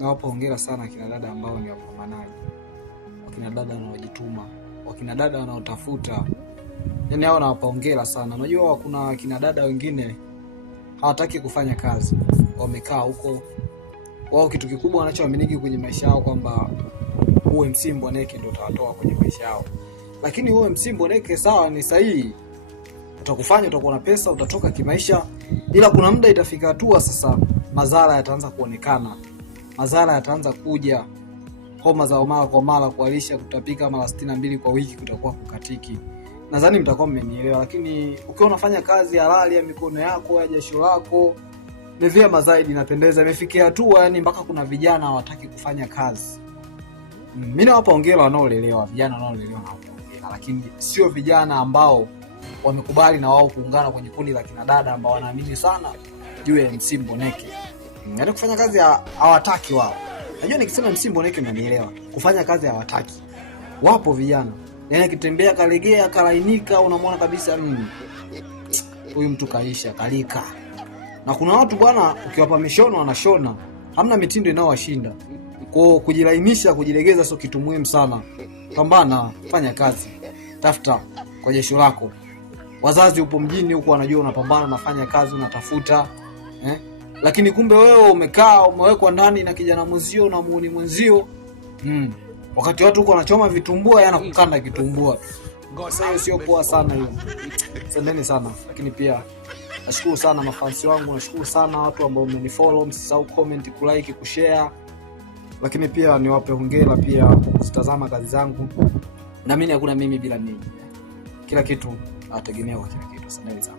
nawapa hongera sana kina dada ambao ni wapambanaji, wakina dada wanaojituma, wakina dada wanaotafuta. Yaani hao nawapa hongera sana. Unajua kuna kina dada wengine hawataki kufanya kazi, wamekaa huko. Wao kitu kikubwa wanachoamini kwenye maisha yao kwamba uwe msimbo neke ndio utawatoa kwenye maisha yao. Lakini uwe msimbo neke sawa, ni sahihi, utakufanya utakuwa na pesa, utatoka kimaisha, ila kuna muda itafika hatua sasa madhara yataanza kuonekana. Madhara yataanza kuja. Homa za mara kwa mara, kualisha, kutapika mara 62 kwa wiki kutakuwa kukatiki. Nadhani mtakuwa mmenielewa. Lakini ukiwa unafanya kazi halali ya mikono yako, ya jasho lako, ni vyema zaidi, inapendeza. Imefikia hatua yani mpaka kuna vijana hawataki kufanya kazi. Mimi nawapa hongera wanaolelewa, vijana wanaolelewa na hongera, lakini sio vijana ambao wamekubali na wao kuungana kwenye kundi la kina dada ambao wanaamini sana juu ya MC Mboneke. Yaani kufanya kazi hawataki wao. Najua nikisema MC Mboneke mnanielewa. Kufanya kazi hawataki. Wapo vijana. Yaani akitembea kalegea, kalainika, unamwona kabisa huyu mtu kaisha, kalika. Na kuna watu bwana ukiwapa mishono wanashona. Hamna mitindo inayowashinda. Kwa kujilainisha, kujilegeza sio kitu muhimu sana. Pambana, fanya kazi. Tafuta kwa jasho lako. Wazazi upo mjini huko wanajua unapambana, unafanya kazi, unatafuta. Lakini kumbe wewe umekaa umewekwa ndani na kijana mwenzio na muuni mwenzio. Wakati watu huko wanachoma vitumbua, yana kukanda kitumbua. Sasa hiyo sio poa sana hiyo. Asanteni sana. Lakini pia nashukuru sana mafansi wangu, nashukuru sana watu ambao mmenifollow, msisahau comment, kulike, kushare. Lakini pia niwape hongera pia kutazama kazi zangu. Naamini hakuna mimi bila mimi. Kila kitu nategemea kwa kila kitu. Asanteni sana.